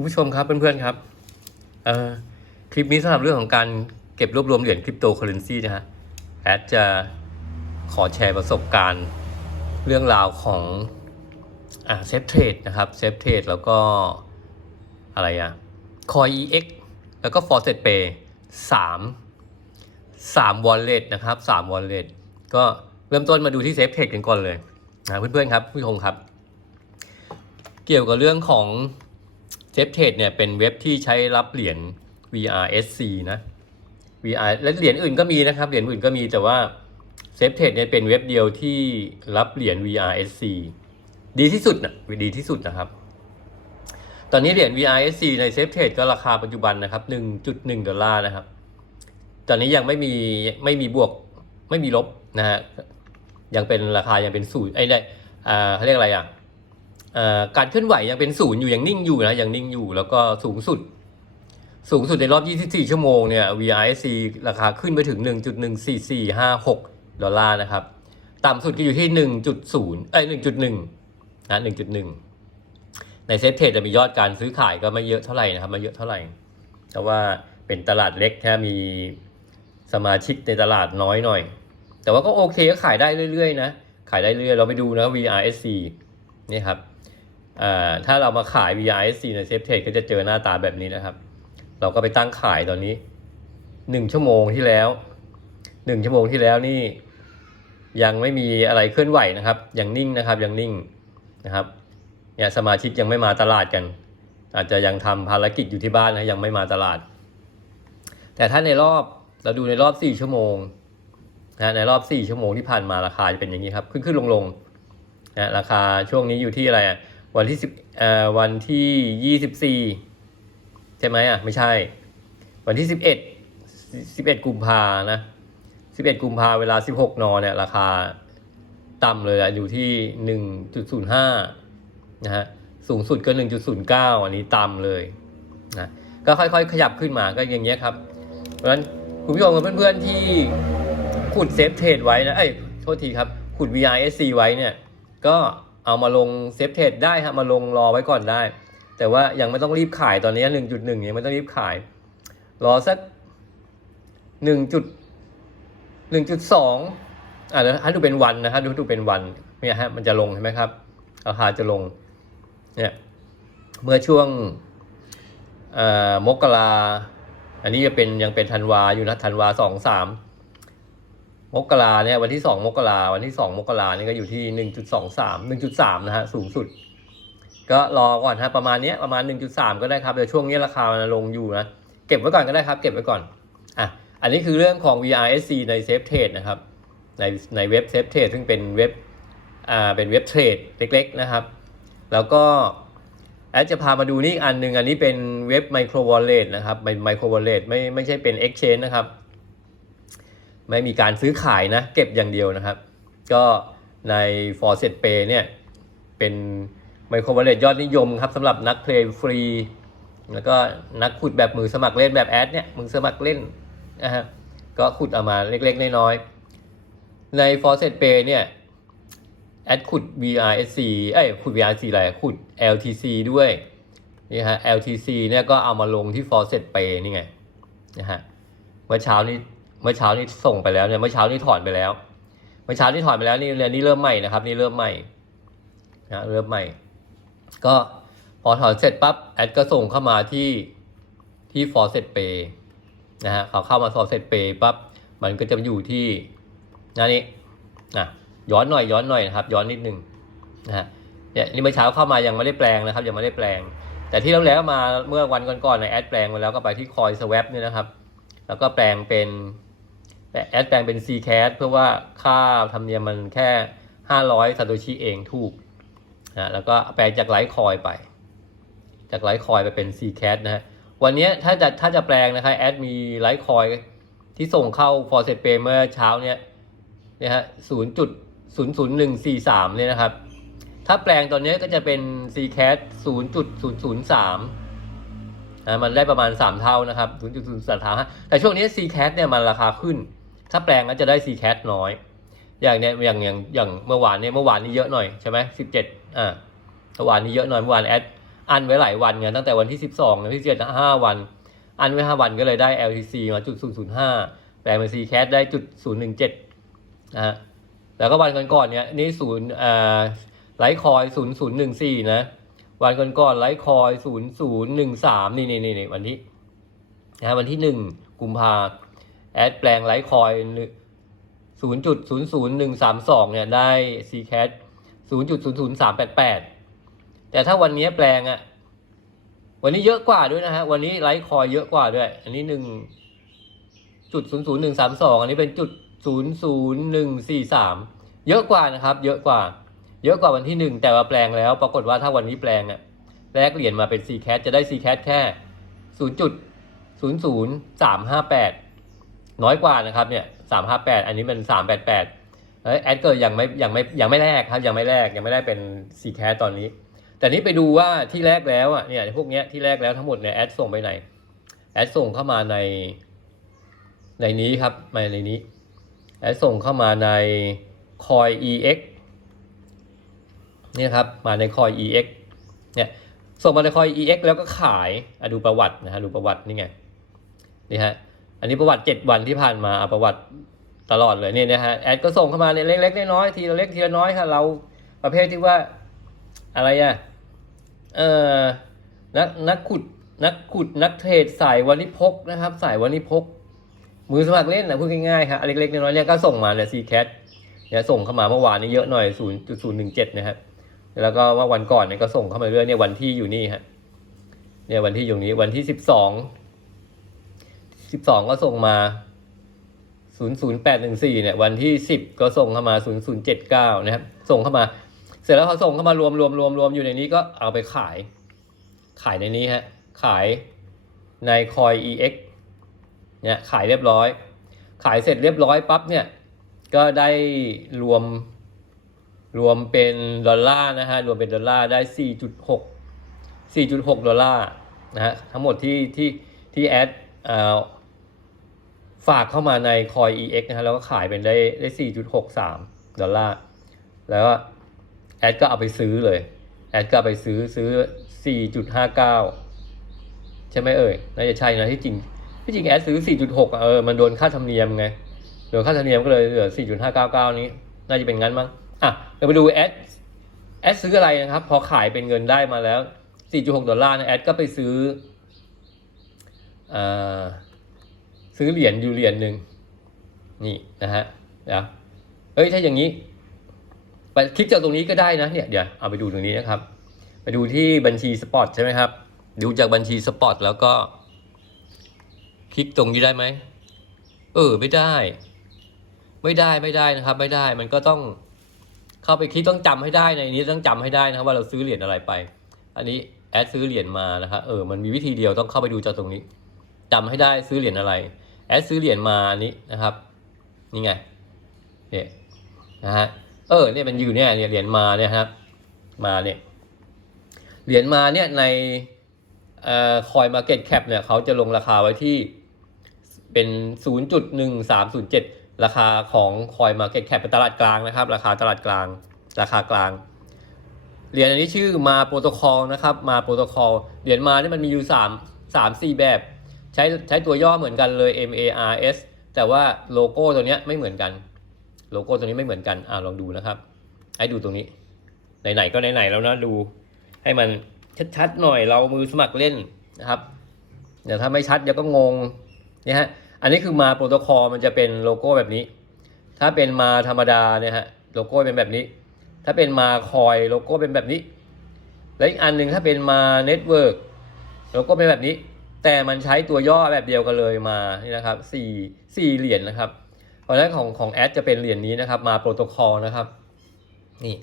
คุณผู้ชมครับเพื่อนๆครับเอ่อคลิปนี้สำหรับเรื่องของการเก็บรวบรวมเหรียญคริปโตเคอเรนซีนะฮะแอดจะขอแชร์ประสบการณ์เรื่องราวของอ่าเซฟเทรดนะครับเซฟเทรดแล้วก็อะไรอะคอย EX แล้วก็ f o r c e t Pay สามสาม wallet นะครับสาม wallet ก็เริ่มต้นมาดูที่เซฟเทรดกันก่อนเลยนะเพื่อนๆครับผู้ชมครับ เกี่ยวกับเรื่องของ เซฟเทรดเนี่ยเป็นเว็บที่ใช้รับเหรียญ VRSC นะ VR และเหรียญอื่นก็มีนะครับ เหรียญอื่นก็มีแต่ว่าเซฟเทรดเนี่ยเป็นเว็บเดียวที่รับเหรียญ VRSC ดีที่สุดนะดีที่สุดนะครับ ตอนนี้เหรียญ VRSC ในเซฟเทรดก็ราคาปัจจุบันนะครับ 1.1 ดอลลาร์นะครับ ตอนนี้ยังไม่มีไม่มีบวกไม่มีลบนะฮะยังเป็นราคายังเป็นศูนย์ไอ้ได้อ่าเขาเรียกอะไรอะ การเคลื่อนไหวยังเป็นศูนย์อยู่ยังนิ่งอยู่นะยังนิ่งอยู่แล้วก็สูงสุด สูงสุดในรอบ 24 ชั่วโมงเนี่ย VRSC ราคาขึ้นไปถึง 1.14456 ดอลลาร์นะครับ ต่ำสุดก็อยู่ที่ 1.0เอ้ย1.1นะ1.1 ในเซฟเทรดจะมียอดการซื้อขายก็ไม่เยอะเท่าไหร่นะครับไม่เยอะเท่าไหร่แต่ว่าเป็นตลาดเล็กแค่มีสมาชิกในตลาดน้อยหน่อย แต่ว่าก็โอเคก็ขายได้เรื่อยๆนะ ขายได้เรื่อยเราไปดูนะ VRSC นี่ครับ ถ้าเรามาขาย VRSC ในเซฟเทรดก็จะเจอหน้าตาแบบนี้นะครับ เราก็ไปตั้งขายตอนนี้หนึ่งชั่วโมงที่แล้วหนึ่งชั่วโมงที่แล้วนี่ ยังไม่มีอะไรเคลื่อนไหวนะครับ ยังนิ่งนะครับยังนิ่งนะครับเนี่ยสมาชิกยังไม่มาตลาดกัน อาจจะยังทำภารกิจอยู่ที่บ้านนะยังไม่มาตลาด แต่ถ้าในรอบเราดูในรอบสี่ชั่วโมงนะในรอบสี่ชั่วโมงที่ผ่านมาราคาจะเป็นอย่างนี้ครับ ขึ้นขึ้นลงลงนะราคาช่วงนี้อยู่ที่อะไรอะ วันที่สิบเอ่อวันที่ยี่สิบสี่ใช่ไหมอะ ไม่ใช่ วันที่สิบเอ็ดสิบเอ็ดกุมภานะสิบเอ็ดกุมภาเวลาสิบหกนอเนี่ย ราคาต่ำเลยอะอยู่ที่หนึ่งจุดศูนย์ห้านะฮะสูงสุดก็หนึ่งจุดศูนย์เก้าอันนี้ต่ำเลยนะก็ค่อยๆ ขยับขึ้นมาก็อย่างเงี้ยครับ เพราะฉะนั้นคุณผู้ชมกับเพื่อนๆที่ขุดเซฟเทรดไว้นะเอ้ยโทษทีครับขุด VRSC ไว้เนี่ยก็ เอามาลงเซฟเทรดได้ครับมาลงรอไว้ก่อนได้ แต่ว่ายังไม่ต้องรีบขายตอนนี้หนึ่งจุดหนึ่งยังไม่ต้องรีบขาย รอสักหนึ่งจุดหนึ่งจุดสองอ่าเดี๋ยวให้ดูเป็นวันนะครับดูดูเป็นวันเนี่ยฮะมันจะลงใช่ไหมครับราคาจะลงเนี่ยเมื่อช่วงเอ่อมกราอันนี้จะเป็นยังเป็นธันวาอยู่นะธันวาสองสาม มกราเนี่ยวันที่สองมกราวันที่สองมกราเนี่ยก็อยู่ที่หนึ่งจุดสองสามหนึ่งจุดสามนะฮะสูงสุด ก็รอก่อนฮะประมาณเนี้ยประมาณหนึ่งจุดสามก็ได้ครับเดี๋ยวช่วงนี้ราคามันลงอยู่นะเก็บไว้ก่อนก็ได้ครับ เก็บไว้ก่อนอะอันนี้คือเรื่องของ VRSC ใน Safe Trade นะครับในในเว็บ Safe Trade ซึ่งเป็นเว็บอ่าเป็นเว็บเทรดเล็กๆนะครับ แล้วก็แอดจะพามาดูนี่อันหนึ่งอันนี้เป็นเว็บ Micro Wallet นะครับเป็น Micro Wallet ไม่ไม่ใช่เป็น Exchange นะครับ ไม่มีการซื้อขายนะเก็บอย่างเดียวนะครับ ก็ใน f o r c e t Pay เนี่ยเป็นไมโคร w ว l เ e t ยอดนิยมครับสำหรับนักเพลย์ฟรี แล้วก็นักขุดแบบมือสมัครเล่นแบบแอดเนี่ยมือสมัครเล่นนะฮะก็ขุดเอามาเล็กๆ น้อยๆ ใน f o r c e t Pay เนี่ยแอดขุด VRSC เอ้ยขุด VRSC อะไรขุด LTC ด้วยนี่ฮะ LTC เนี่ยก็เอามาลงที่ f o r c e t Pay นี่ไงนะฮะเมื่อเช้านี้ เมื่อเช้านี้ส่งไปแล้วเนี่ยเมื่อเช้านี้ถอนไปแล้ว เมื่อเช้านี้ถอนไปแล้วนี่เรียนนี่เริ่มใหม่นะครับ นี่เริ่มใหม่นะเริ่มใหม่ ก็พอถอนเสร็จปั๊บแอดก็ส่งเข้ามาที่ที่ f o r c e t Pay นะฮะเขาเข้ามา f o r c e t Pay ปั๊บมันก็จะอยู่ที่หนานี้นะย้อนหน่อยย้อนหน่อยนะครับ ย้อนนิดนึงนะฮะเนี่ยนี่เมื่อเช้าเข้ามายังไม่ได้แปลงนะครับ ยังไม่ได้แปลง แต่ที่แล้วแล้วมาเมื่อวันก่อนๆในแอดแปลงมาแล้วก็ไปที่คอยสว a p เนี่ยนะครับ แล้วก็แปลงเป็น แอดแปลงเป็น c c a t เพื่อว่าค่าธรรมเนียมมันแค่ 500ซาโตชิเองถูกนะแล้วก็แปลงจากไลท์คอยไป จากไลท์คอยไปเป็น c c a t นะฮะวันนี้ถ้าจะถ้าจะแปลงนะครับแอดมีไลท์คอยที่ส่งเข้า f o r c e t Pay เมื่อเช้าเนี่ยเนี่ยฮะ0.00143เนี่ยนะครับ ถ้าแปลงตอนนี้ก็จะเป็น c c a t 0.003นะมันได้ประมาณ3เท่านะครับ0.0สามแต่ช่วงนี้ CCAT เนี่ยมันราคาขึ้น ถ้าแปลงก็จะได้ CCAT น้อย อย่างเนี้ยอย่างอย่างอย่างเมื่อวานเนี่ยเมื่อวานนี้เยอะหน่อยใช่ไหม17อ่าเมื่อวานนี้เยอะหน่อยเมื่อวานแอดอันไว้หลายวันไงตั้งแต่วันที่สิบสองที่เจ็ดห้าวัน อันไว้ห้าวันก็เลยได้ LTC มาจุดศูนย์ศูนย์ห้าแปลงเป็น C cat ได้จุดศูนย์หนึ่งเจ็ดนะฮะแล้วก็วันก่อนๆเนี่ยนี่ศูนย์อ่าไลท์คอยศูนย์ศูนย์หนึ่งสี่นะวันก่อนๆไลท์คอยศูนย์ศูนย์หนึ่งสามนี่นี่นี่วันที่นะฮะวันที่หนึ่งกุมภา แอดแปลงไลท์คอยศูนย์จุดศูนย์ศูนย์หนึ่งสามสองเนี่ยได้ C cat ศูนย์จุดศูนย์ศูนย์สามแปดแปดแต่ถ้าวันนี้แปลงอะวันนี้เยอะกว่าด้วยนะฮะ วันนี้ไลท์คอยเยอะกว่าด้วย อันนี้หนึ่งจุดศูนย์ศูนย์หนึ่งสามสองอันนี้เป็นจุดศูนย์ศูนย์หนึ่งสี่สามเยอะกว่านะครับ เยอะกว่า เยอะกว่าวันที่หนึ่งแต่ว่าแปลงแล้ว ปรากฏว่าถ้าวันนี้แปลงอะแลกเหรียญมาเป็น C cat จะได้ C cat แค่ศูนย์จุดศูนย์ศูนย์สามห้าแปด น้อยกว่านะครับเนี่ยสามห้าแปดอันนี้เป็นสามแปดแปดเอ้ยแอดเกิดยังไม่ยังไม่ยังไม่แรกครับยังไม่แรกยังไม่ได้เป็นซีแคสตอนนี้ แต่นี้ไปดูว่าที่แรกแล้วอะเนี่ยพวกเนี้ยที่แรกแล้วทั้งหมดเนี่ยแอดส่งไปไหนแอดส่งเข้ามาในในนี้ครับมาในนี้แอดส่งเข้ามาใน Coin EX เนี่ยครับมาใน Coin EX เนี่ยส่งมาใน Coin EX แล้วก็ขายอะดูประวัตินะฮะดูประวัตินี่ไงนี่ฮะ อันนี้ประวัติ 7 วันที่ผ่านมาประวัติตลอดเลยเนี่ยนะฮะแอดก็ส่งเข้ามาเนี่ยเล็กๆน้อยๆทีละเล็กทีละน้อยค่ะเราประเภทที่ว่าอะไรอะเออนักนักขุดนักขุดนักเทรดสายวันนิพกนะครับสายวันนิพกมือสมัครเล่นนะพูดง่ายๆครับเล็กๆน้อยๆเนี่ยก็ส่งมาเนี่ยซีแคทเนี่ยส่งเข้ามาเมื่อวานนี้เยอะหน่อยศูนย์จุดศูนย์หนึ่งเจ็ดนะครับแล้วก็ว่าวันก่อนเนี่ยก็ส่งเข้ามาเรื่อยเนี่ยวันที่อยู่นี่ฮะเนี่ยวันที่อยู่นี้วันที่ สิบสองก็สิบสองก็ส่งมา00814เนี่ย วันที่10ก็ส่งเข้ามา0079นย์เจ็ดเก้านะครับ ส่งเข้ามา เสร็จแล้วพอส่งเข้ามารวมรวมรวมรวมอยู่ในนี้ก็เอาไปขาย ขายในนี้ฮะ ขายใน Coin EX เนี่ยขายเรียบร้อย ขายเสร็จเรียบร้อยปั๊บเนี่ย ก็ได้รวมรวมเป็นดอลลาร์นะฮะ รวมเป็นดอลลาร์ได้ 4.6 4.6 ดอลลาร์นะฮะ ทั้งหมดที่ที่ที่แอดเอ่อ ฝากเข้ามาใน Coin EX นะฮะแล้วก็ขายเป็นได้ได้ 4.63 ดอลลาร์ แล้วก็แอดก็เอาไปซื้อเลย แอดก็ไปซื้อซื้อ 4.59 ใช่ไหมเอ่ย น่าจะใช่นะที่จริง ที่จริงแอดซื้อ 4.6 เออ มันโดนค่าธรรมเนียมไง โดนค่าธรรมเนียมก็เลยเหลือ 4.599 นี้ น่าจะเป็นงั้นมั้ง อะ เราไปดูแอด แอดซื้ออะไรนะครับ พอขายเป็นเงินได้มาแล้ว 4.6 ดอลลาร์นะแอดก็ไปซื้อ อ่า ซื้อเหรียญอยู่เหรียญหนึ่งนี่นะฮะเดี๋ยวเอ้ยถ้าอย่างนี้ไปคลิกจากตรงนี้ก็ได้นะเนี่ยเดี๋ยวเอาไปดูตรงนี้นะครับ ไปดูที่บัญชีสปอร์ตใช่ไหมครับ ดูจากบัญชีสปอร์ตแล้วก็คลิกตรงนี้ได้ไหมเออไม่ได้ ไม่ได้ไม่ได้นะครับ ไม่ได้มันก็ต้องเข้าไปคลิกต้องจำให้ได้ในนี้ต้องจำให้ได้นะครับ ว่าเราซื้อเหรียญอะไรไป อันนี้แอดซื้อเหรียญมานะครับเออมันมีวิธีเดียวต้องเข้าไปดูจากตรงนี้จำให้ได้ซื้อเหรียญอะไร แอดซื้อเหรียญมาอันนี้นะครับ นี่ไงเนี่ยนะฮะเออเนี่ยเป็นอยู่เนี่ยเหรียญมาเนี่ยครับ มาเนี่ยเหรียญมาเนี่ยในเอ่อคอยมาเก็ตแคปเนี่ยเขาจะลงราคาไว้ที่เป็น 0.1307 ราคาของคอยมาเก็ตแคปเป็นตลาดกลางนะครับ ราคาตลาดกลาง ราคากลางเหรียญอันนี้ชื่อมาโปรโตคอลนะครับมาโปรโตคอลเหรียญมาเนี่ยมันมีอยู่สามสามสี่แบบ ใช้ใช้ตัวย่อเหมือนกันเลย M A R S แต่ว่าโลโก้ตัวเนี้ยไม่เหมือนกัน โลโก้ตัวนี้ไม่เหมือนกันอ่าลองดูนะครับ ให้ดูตรงนี้ ไหนๆก็ไหนๆแล้วนะดูให้มันชัดๆหน่อยเรามือสมัครเล่นนะครับเดี๋ยวถ้าไม่ชัดเดี๋ยวก็งงนี่ฮะอันนี้คือมาโปรโตคอลมันจะเป็นโลโก้แบบนี้ ถ้าเป็นมาธรรมดาเนี่ยฮะโลโก้เป็นแบบนี้ ถ้าเป็นมาคอยโลโก้เป็นแบบนี้ แล้วอีกอันหนึ่งถ้าเป็นมาเน็ตเวิร์กโลโก้เป็นแบบนี้ แต่มันใช้ตัวย่อแบบเดียวกันเลยมานี่นะครับสี่สี่เหรียญนะครับเพราะฉะนั้นของของแอดจะเป็นเหรียญนี้นะครับมาโปรโตคอลนะครับนี่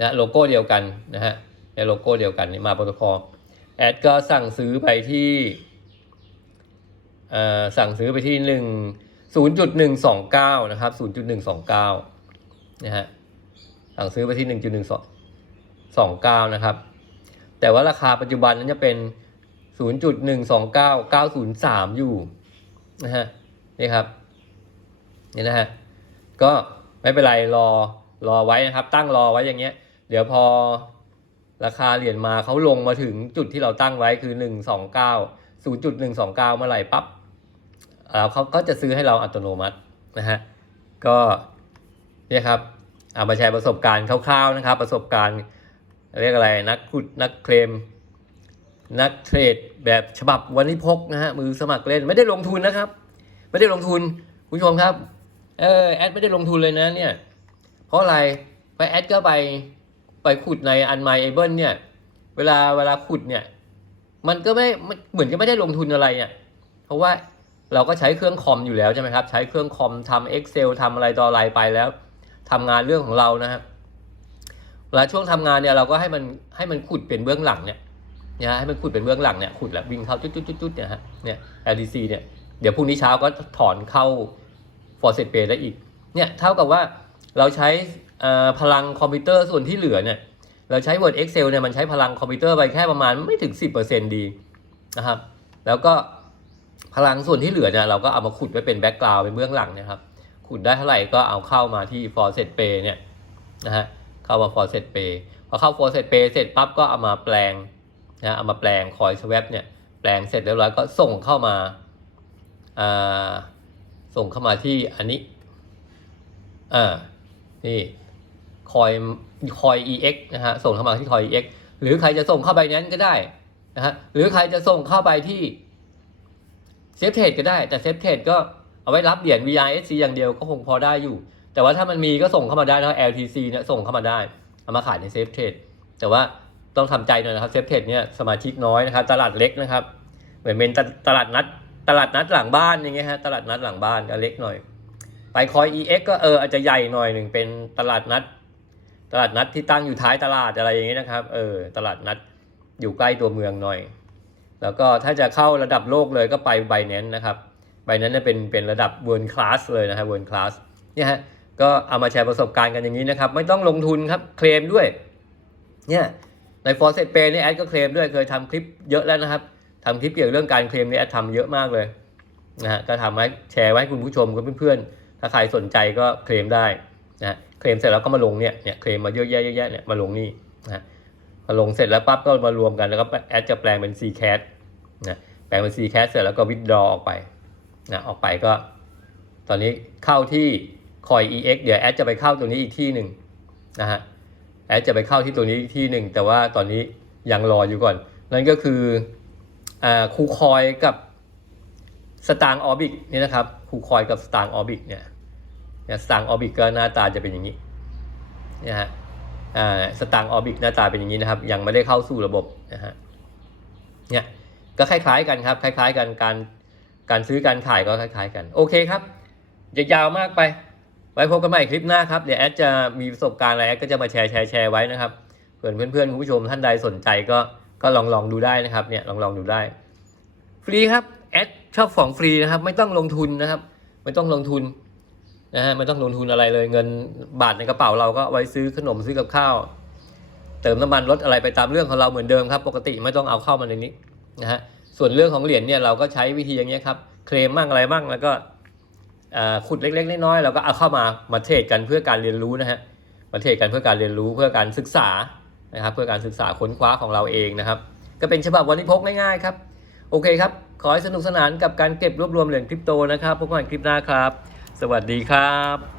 นะโลโก้เดียวกันนะฮะในโลโก้เดียวกันนี่มาโปรโตคอลแอดก็สั่งซื้อไปที่เออสั่งซื้อไปที่หนึ่งศูนย์จุดหนึ่งสองเก้านะครับศูนย์จุดหนึ่งสองเก้านะฮะ สั่งซื้อไปที่หนึ่งจุดหนึ่งสองเก้านะครับ แต่ว่าราคาปัจจุบันนั้นจะเป็น 0.129903 อยู่นะฮะนี่ครับนี่นะฮะก็ไม่เป็นไรรอรอไว้นะครับ ตั้งรอไว้อย่างเงี้ย เดี๋ยวพอราคาเหรียญมาเขาลงมาถึงจุดที่เราตั้งไว้คือหนึ่งสองเก้าศูนย์จุดหนึ่งสองเก้าเมื่อไหร่ปั๊บเอ่อเขาก็จะซื้อให้เราอัตโนมัตินะฮะก็เนี่ยครับเอามาแชร์ประสบการณ์คร่าวๆนะครับ ประสบการณ์เรียกอะไรนักขุดนักเคลม นักเทรดแบบฉบับวันนี้พกนะฮะมือสมัครเล่นไม่ได้ลงทุนนะครับ ไม่ได้ลงทุนคุณผู้ชมครับเออแอดไม่ได้ลงทุนเลยนะเนี่ยเพราะอะไรไปแอดก็ไปไปขุดในอันไมเอเบิลเนี่ย เวลาเวลาขุดเนี่ย มันก็ไม่เหมือนจะไม่ได้ลงทุนอะไรเนี่ยเพราะว่าเราก็ใช้เครื่องคอมอยู่แล้วใช่ไหมครับ ใช้เครื่องคอมทำ Excel ทำอะไรต่ออะไรไปแล้วทำงานเรื่องของเรานะครับเวลาช่วงทำงานเนี่ยเราก็ให้มันให้มันขุดเป็นเบื้องหลังเนี่ย นะให้มันขุดเป็นเบื้องหลังเนี่ยขุดแล้ววิ่งเข้าจุดจุดจุดจุดเนี่ยฮะเนี่ย LDC เนี่ยเดี๋ยวพรุ่งนี้เช้าก็ถอนเข้า f o r c e t Pay ได้อีกเนี่ยเท่ากับว่าเราใช้พลังคอมพิวเตอร์ส่วนที่เหลือเนี่ยเราใช้ Word Excel เนี่ยมันใช้พลังคอมพิวเตอร์ไปแค่ประมาณไม่ถึง 10%ดีนะครับแล้วก็พลังส่วนที่เหลือเนี่ยเราก็เอามาขุดไว้เป็นแบ็กกราวด์เป็นเบื้องหลังเนะครับขุดได้เท่าไหร่ก็เอาเข้ามาที่ f o r c e t Pay เนี่ยนะฮะเข้ามา f o r c e t Pay พอเข้า f o r c e t Pay เสร็จปั๊บก็เอามาแปลง นะเอามาแปลงคอยสว p เนี่ยแปลงเสร็จเรียบร้อยก็ส่งเข้ามาอ่าส่งเข้ามาที่อันนี้อ่านี่คอยคอย ex นะฮะส่งเข้ามาที่คอย ex หรือใครจะส่งเข้าไปนั้นก็ได้นะฮะหรือใครจะส่งเข้าไปที่เซฟเทรดก็ได้แต่เซฟเทรดก็เอาไว้รับเหรียญ VRSC อย่างเดียวก็คงพอได้อยู่ แต่ว่าถ้ามันมีก็ส่งเข้ามาได้แล้ว LTC เนี่ยส่งเข้ามาได้ เอามาขายในเซฟเทรดแต่ว่า ต้องทำใจหน่อยนะครับเซฟเทรดเนี่ยสมาชิกน้อยนะครับ ตลาดเล็กนะครับ เหมือนเป็นตลาดนัดตลาดนัดหลังบ้านอย่างเงี้ยฮะตลาดนัดหลังบ้านก็เล็กหน่อย ไปคอย EX ก็เอออาจจะใหญ่หน่อยหนึ่งเป็นตลาดนัด ตลาดนัดที่ตั้งอยู่ท้ายตลาดอะไรอย่างเงี้ยนะครับเออตลาดนัดอยู่ใกล้ตัวเมืองหน่อย แล้วก็ถ้าจะเข้าระดับโลกเลยก็ไปไบแนนนะครับไบแนนเนี่ยเป็นเป็นระดับ world class เลยนะครับ world class เนี่ยฮะก็เอามาแชร์ประสบการณ์กันอย่างนี้นะครับ ไม่ต้องลงทุนครับเคลมด้วยเนี่ย ใน f o r c e t Pay นี่แอดก็เคลมด้วยเคยทำคลิปเยอะแล้วนะครับทำคลิปเกี่ยวกับเรื่องการเคลมนี่แอดทำเยอะมากเลยนะฮะก็ทำไว้แชร์ไว้ให้คุณผู้ชมกับเพื่อนๆ ถ้าใครสนใจก็เคลมได้นะเคลมเสร็จแล้วก็มาลงเนี่ยเนี่ยเคลมมาเยอะแยะเยอะแยะเนี่ยมาลงนี่นะมาลงเสร็จแล้วปั๊บก็มารวมกันแล้วก็แอดจะแปลงเป็น C cat นะแปลงเป็น C cat เสร็จแล้วก็ withdraw ออกไปนะออกไปก็ ตอนนี้เข้าที่ coin ex เดี๋ยวแอดจะไปเข้าตัวนี้อีกที่หนึ่งนะฮะ แอดจะไปเข้าที่ตัวนี้ที่หนึ่งแต่ว่าตอนนี้ยังรออยู่ก่อน นั่นก็คืออคูคอยกับสตางออบิกนี่นะครับคูคอยกับสตางออบิกเนี่ยเนี่ยสตางออบิกก็หน้าตาจะเป็นอย่างนี้นะฮะสตางออบิกหน้าตาเป็นอย่างนี้นะครับ ยังไม่ได้เข้าสู่ระบบนะฮะเนี่ยก็คล้ายๆกันครับ คล้าย ๆ กันการการซื้อการขายก็คล้าย ๆ กัน โอเคครับยายาวมากไป ไว้พบกันใหม่คลิปหน้าครับ เดี๋ยวแอดจะมีประสบการณ์อะไรแอดก็จะมาแชร์แชร์แชร์ไว้นะครับเพื่อนเพื่อนๆคุณผู้ชมท่านใดสนใจก็ก็ลองลองดูได้นะครับเนี่ยลองลองดูได้ ฟรีครับแอดชอบของฟรีนะครับ ไม่ต้องลงทุนนะครับ ไม่ต้องลงทุนนะฮะไม่ต้องลงทุนอะไรเลยเงินบาทในกระเป๋าเราก็ไว้ซื้อขนมซื้อกับข้าว เติมน้ำมันรถอะไรไปตามเรื่องของเราเหมือนเดิมครับ ปกติไม่ต้องเอาเข้ามาในนี้นะฮะส่วนเรื่องของเหรียญเนี่ยเราก็ใช้วิธีอย่างเงี้ยครับเคลมมั่งอะไรมั่งแล้วก็ ขุดเล็ก ๆ น้อยๆเราก็เอาเข้ามามาเทรดกันเพื่อการเรียนรู้นะฮะมาเทรดกันเพื่อการเรียนรู้เพื่อการศึกษานะครับ เพื่อการศึกษาค้นคว้าของเราเองนะครับ ก็เป็นฉบับวันนี้พกง่ายๆครับ โอเคครับ ขอให้สนุกสนานกับการเก็บรวบรวมเหรียญคริปโตนะครับพบกันคลิปหน้าครับ สวัสดีครับ